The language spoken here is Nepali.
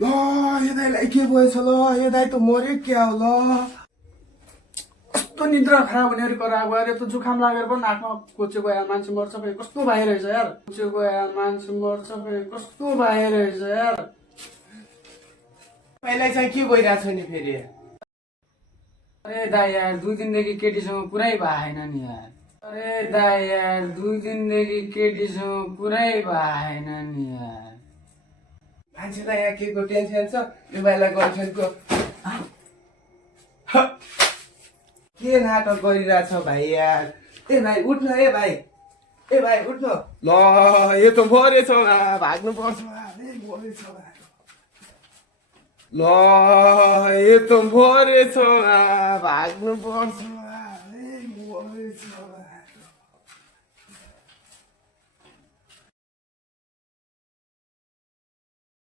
ल यो दाइलाई के भएछ ल यो दाइ त मर्यो क्या हो ल कस्तो निद्रा खराब हुने अरे कराएको अरे त जुखाम लागेर पनि नाकमा कोचेको यार मान्छे मर्छ फेरि कस्तो भइरहेछ यार कोचेको यार मान्छे मर्छ फेरि कस्तो भइरहेछ यार तपाईँलाई चाहिँ के भइरहेछ नि फेरि अरे दाइ यार 2 दिनदेखि केटीसँग पुरै भएन नि यार अरे दाइ यार 2 दिनदेखि केटीसँग पुरै भएन नि यार मान्छेलाई यहाँ के को टेन्सन छ यो भाइलाई गर्लफ्रेन्डको के नाटक गरिरहेछ भाइ यार ए भाइ उठ्न ए भाइ उठ्न ल यो त मरेछ भाग्नु पर्छ मरेछ ल यो त मरेछ भाग्नु पर्छ मरेछ